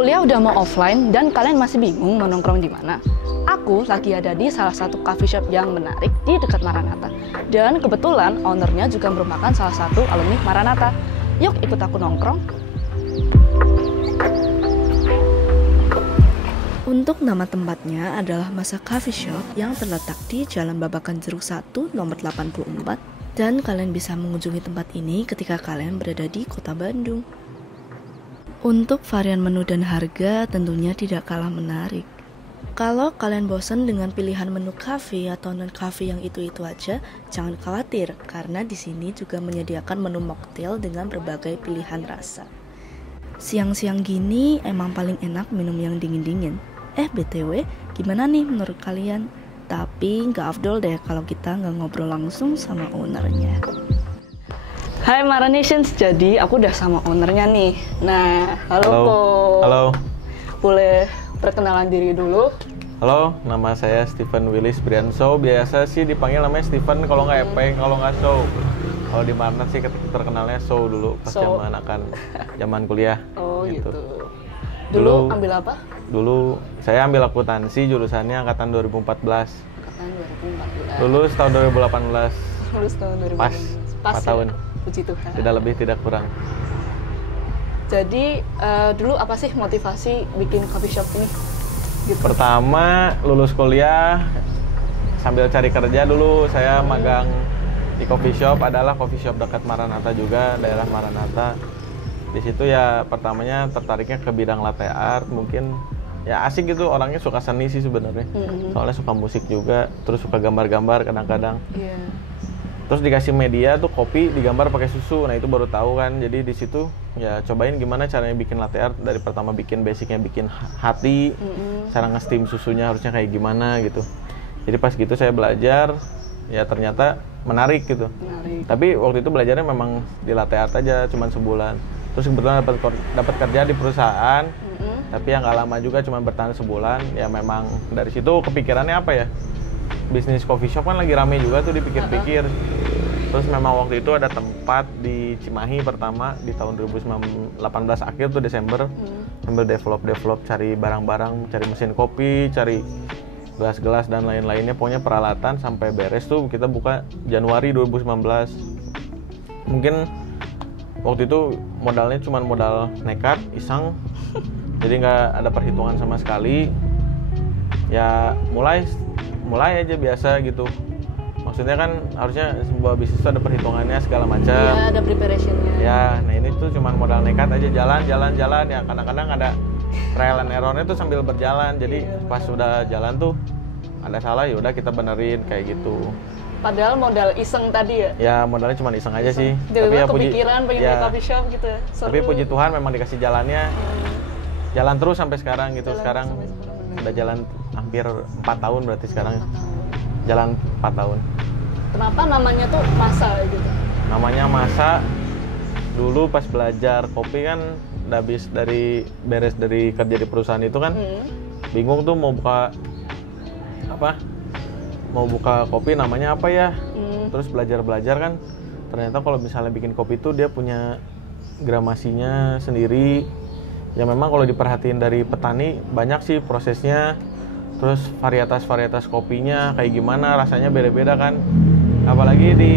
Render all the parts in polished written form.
Kuliah udah mau offline dan kalian masih bingung mau nongkrong di mana? Aku lagi ada di salah satu coffee shop yang menarik di dekat Maranatha. Dan kebetulan ownernya juga merupakan salah satu alumni Maranatha. Yuk ikut aku nongkrong. Untuk nama tempatnya adalah Masa Coffee Shop yang terletak di Jalan Babakan Jeruk 1 nomor 84. Dan kalian bisa mengunjungi tempat ini ketika kalian berada di kota Bandung. Untuk varian menu dan harga tentunya tidak kalah menarik. Kalau kalian bosan dengan pilihan menu cafe atau non-cafe yang itu-itu aja, jangan khawatir karena di sini juga menyediakan menu mocktail dengan berbagai pilihan rasa. Siang-siang gini emang paling enak minum yang dingin-dingin. BTW, gimana nih menurut kalian? Tapi nggak afdol deh kalau kita nggak ngobrol langsung sama ownernya. Hai Maranations, jadi aku udah sama ownernya nih. Nah, halo Ko. Halo. Boleh perkenalan diri dulu? Halo, nama saya Stephen Willis Brianso. Biasa sih dipanggil namanya Stephen, kalau nggak Epeng, kalau nggak So. Kalau di Maranatha sih terkenalnya So dulu, pas zaman kuliah. Oh gitu. Dulu ambil apa? Dulu saya ambil akuntansi, jurusannya angkatan 2014. Angkatan 2014. Lulus tahun 2018. Lulus tahun 2018. Pas 4 tahun. Ya? Puji Tuhan. Tidak lebih, tidak kurang. Jadi dulu apa sih motivasi bikin coffee shop ini? Gitu. Pertama lulus kuliah sambil cari kerja dulu saya magang di coffee shop, adalah coffee shop dekat Maranatha juga, daerah Maranatha. Di situ ya pertamanya tertariknya ke bidang latte art, mungkin ya asik gitu, orangnya suka seni sih sebenarnya. Soalnya suka musik juga, terus suka gambar-gambar kadang-kadang. Yeah. Terus dikasih media tuh kopi digambar pakai susu, nah itu baru tahu kan. Jadi di situ ya cobain gimana caranya bikin latte art, dari pertama bikin basicnya bikin hati, cara nge-steam susunya harusnya kayak gimana gitu. Jadi pas gitu saya belajar, ya ternyata menarik gitu. Tapi waktu itu belajarnya memang di latte art aja, cuma sebulan. Terus kebetulan dapat kerja di perusahaan, tapi yang nggak lama juga, cuma bertahan sebulan. Ya memang dari situ kepikirannya apa ya? Bisnis coffee shop kan lagi rame juga tuh dipikir-pikir. Terus memang waktu itu ada tempat di Cimahi pertama di tahun 2018 akhir tuh Desember, sambil develop cari barang-barang, cari mesin kopi, cari gelas-gelas dan lain-lainnya, pokoknya peralatan sampai beres tuh kita buka Januari 2019. Mungkin waktu itu modalnya cuma modal nekat, iseng, jadi nggak ada perhitungan sama sekali. Ya mulai aja biasa gitu. Maksudnya kan harusnya sebuah bisnis itu ada perhitungannya segala macam. Iya, ada preparationnya. Ya, nah ini tuh cuma modal nekat aja, jalan ya. Kadang-kadang ada trial and errornya tuh sambil berjalan. Jadi pas sudah jalan tuh ada salah, ya udah kita benerin kayak gitu. Padahal modal iseng tadi ya? Ya modalnya cuma iseng aja sih. Tapi ya kepikiran pengen buka coffee shop gitu. Seru. Tapi puji Tuhan memang dikasih jalannya. Jalan terus sampai sekarang gitu. Sekarang udah jalan hampir 4 tahun berarti sekarang. Jalan 4 tahun. Kenapa namanya tuh Masa gitu? Namanya Masa. Dulu pas belajar kopi kan udah habis beres dari kerja di perusahaan itu kan. Bingung tuh mau buka kopi namanya apa ya. Terus belajar kan ternyata kalau misalnya bikin kopi itu dia punya gramasinya sendiri. Ya memang kalau diperhatiin dari petani banyak sih prosesnya. Terus varietas kopinya kayak gimana, rasanya beda-beda kan. Apalagi di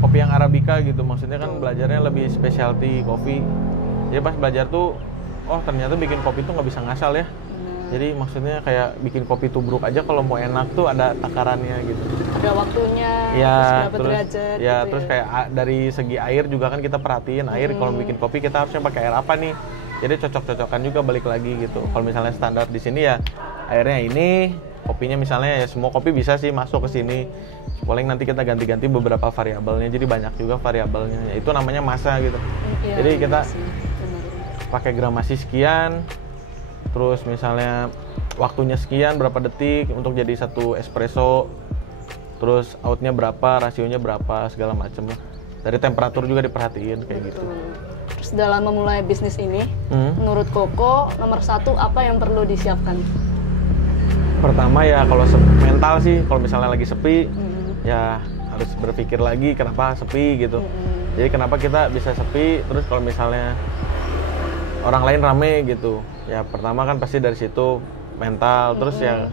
kopi yang Arabica gitu, maksudnya kan belajarnya lebih specialty kopi. Jadi pas belajar tuh, oh ternyata bikin kopi tuh nggak bisa ngasal ya. Jadi maksudnya kayak bikin kopi tubruk aja kalau mau enak tuh ada takarannya gitu. Ada waktunya, ya, terus derajat ya gitu terus ya. Kayak dari segi air juga kan kita perhatiin air. Kalau bikin kopi kita harusnya pakai air apa nih? Jadi cocok-cocokan juga balik lagi gitu. Kalau misalnya standar di sini ya airnya ini, kopinya misalnya ya semua kopi bisa sih masuk ke sini. Paling nanti kita ganti-ganti beberapa variabelnya. Jadi banyak juga variabelnya. Ya, itu namanya masa gitu. Jadi kita pakai gramasi sekian. Terus misalnya waktunya sekian, berapa detik untuk jadi satu espresso. Terus outnya berapa, rasionya berapa, segala macam lah. Dari temperatur juga diperhatiin kayak gitu. Terus dalam memulai bisnis ini, menurut Koko, nomor 1 apa yang perlu disiapkan? Pertama ya kalau mental sih, kalau misalnya lagi sepi, ya harus berpikir lagi kenapa sepi gitu. Jadi kenapa kita bisa sepi, terus kalau misalnya orang lain rame gitu. Ya pertama kan pasti dari situ mental, terus yang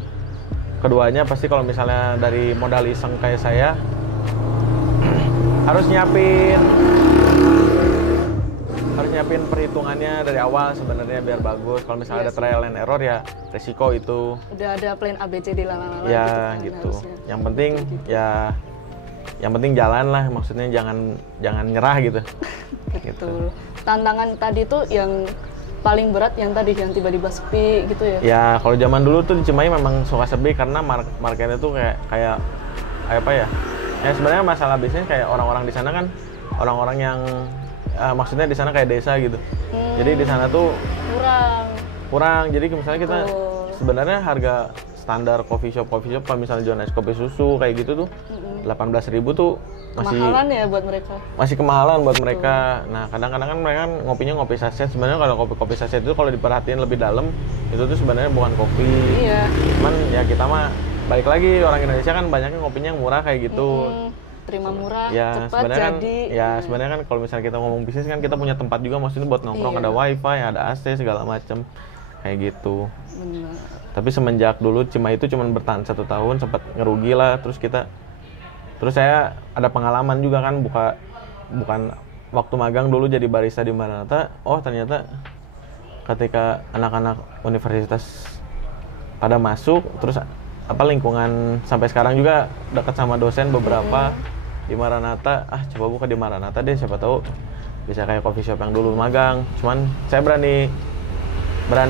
keduanya pasti kalau misalnya dari modal iseng kayak saya harus nyiapin perhitungannya dari awal sebenarnya biar bagus. Kalau misalnya ada trial and error ya resiko itu. Udah ada plan ABCD lalala Ya gitu. Yang penting ya yang penting jalan lah, maksudnya jangan nyerah gitu. Betul. Tantangan tadi tuh yang paling berat yang tadi yang tiba-tiba sepi gitu ya. Ya kalau zaman dulu tuh di Cimahi memang suka sepi karena marketnya tuh kayak apa ya? Ya sebenarnya masalah bisnis kayak orang-orang di sana kan orang-orang yang maksudnya di sana kayak desa gitu. Jadi di sana tuh kurang. Jadi misalnya kita sebenarnya harga standar coffee shop kalau misalnya jualan es kopi susu kayak gitu tuh 18.000 tuh masih kemahalan ya buat mereka. Masih kemahalan buat mereka. Nah, kadang-kadang kan mereka ngopinya ngopi saset. Sebenarnya kalau kopi saset itu kalau diperhatiin lebih dalam, itu tuh sebenarnya bukan kopi. Iya. Cuman ya kita mah balik lagi orang Indonesia kan banyaknya ngopinya yang murah kayak gitu. Terima murah, ya, cepat jadi. Sebenarnya kan kalau misalnya kita ngomong bisnis kan kita punya tempat juga, maksudnya buat nongkrong, ada wifi, ada AC segala macem kayak gitu. Benar. Tapi semenjak dulu Cimahi itu cuma bertahan 1 tahun, sempat ngerugi lah. Terus saya ada pengalaman juga kan bukan waktu magang dulu jadi barista di Maranatha. Oh ternyata ketika anak-anak universitas pada masuk, terus lingkungan sampai sekarang juga dekat sama dosen beberapa di Maranatha. Coba buka di Maranatha deh, siapa tahu bisa kayak coffee shop yang dulu magang. Cuman saya berani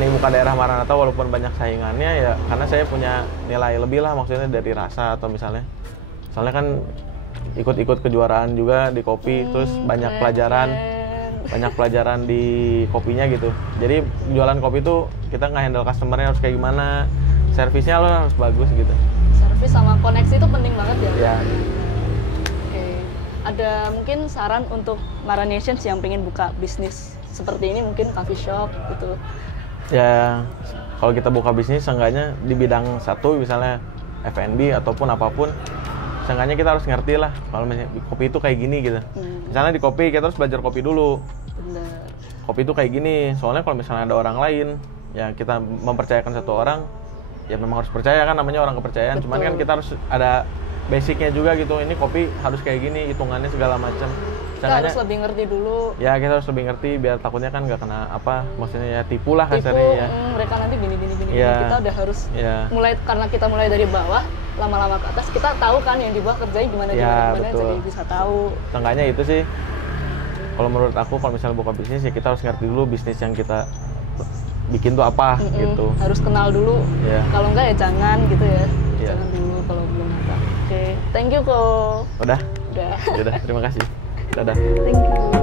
buka daerah Maranatha walaupun banyak saingannya ya, karena saya punya nilai lebih lah, maksudnya dari rasa atau misalnya soalnya kan ikut kejuaraan juga di kopi, terus banyak pelajaran di kopinya gitu. Jadi jualan kopi tuh kita nge-handle customernya harus kayak gimana, servisnya lo harus bagus gitu. Servis sama koneksi itu penting banget ya. Ya. Oke. Ada mungkin saran untuk Maranations yang pengen buka bisnis seperti ini, mungkin coffee shop gitu? Ya kalau kita buka bisnis seenggaknya di bidang satu misalnya F&B ataupun apapun, seenggaknya kita harus ngerti lah kalau misalnya kopi itu kayak gini gitu. Misalnya di kopi kita harus belajar kopi dulu. Bener. Kopi itu kayak gini, soalnya kalau misalnya ada orang lain ya kita mempercayakan satu orang, ya memang harus percaya kan, namanya orang kepercayaan. Betul. Cuman kan kita harus ada basicnya juga gitu, ini kopi harus kayak gini, hitungannya segala macam. Kita harus lebih ngerti dulu. Ya kita harus lebih ngerti biar takutnya kan nggak kena maksudnya ya tipu lah kasarnya ya. Mereka nanti gini. Ya. Kita udah harus mulai, karena kita mulai dari bawah, lama-lama ke atas kita tahu kan yang di bawah kerjanya gimana, jadi bisa tahu. Seenggaknya itu sih kalau menurut aku, kalau misalnya buka bisnis ya kita harus ngerti dulu bisnis yang kita bikin tuh apa gitu. Harus kenal dulu. Kalau enggak ya jangan gitu ya. Yeah. Jangan dulu kalau belum ada. Oke, thank you Ko. Udah. Terima kasih. Dadah. Thank you.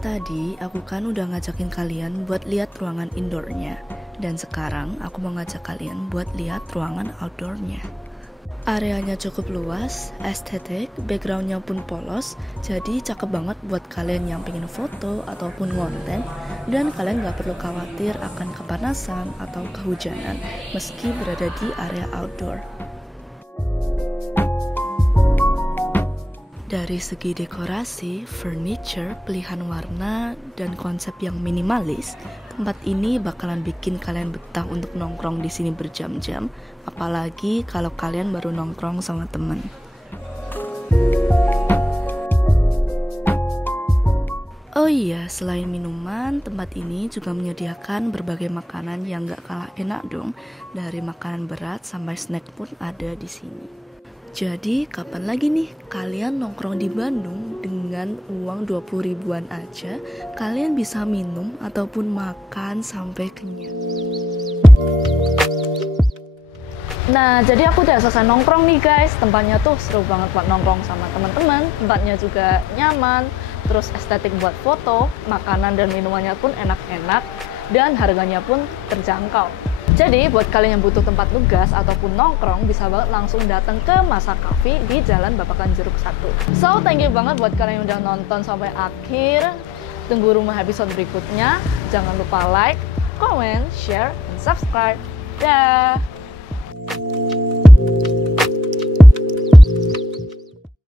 Tadi aku kan udah ngajakin kalian buat lihat ruangan indoornya, dan sekarang aku mau ngajak kalian buat lihat ruangan outdoornya. Areanya cukup luas, estetik, backgroundnya pun polos, jadi cakep banget buat kalian yang pengen foto ataupun konten, dan kalian gak perlu khawatir akan kepanasan atau kehujanan meski berada di area outdoor. Dari segi dekorasi, furniture, pilihan warna, dan konsep yang minimalis, tempat ini bakalan bikin kalian betah untuk nongkrong di sini berjam-jam, apalagi kalau kalian baru nongkrong sama temen. Oh iya, selain minuman, tempat ini juga menyediakan berbagai makanan yang gak kalah enak dong. Dari makanan berat sampai snack pun ada di sini. Jadi kapan lagi nih kalian nongkrong di Bandung dengan uang 20 ribuan aja, kalian bisa minum ataupun makan sampai kenyang. Nah, jadi aku udah selesai nongkrong nih guys. Tempatnya tuh seru banget buat nongkrong sama teman-teman. Tempatnya juga nyaman, terus estetik buat foto, makanan dan minumannya pun enak-enak, dan harganya pun terjangkau. Jadi buat kalian yang butuh tempat nugas ataupun nongkrong, bisa banget langsung datang ke Masa Coffee di Jalan Babakan Jeruk 1. So, thank you banget buat kalian yang udah nonton sampai akhir. Tunggu rumah episode berikutnya. Jangan lupa like, comment, share, dan subscribe. Dah.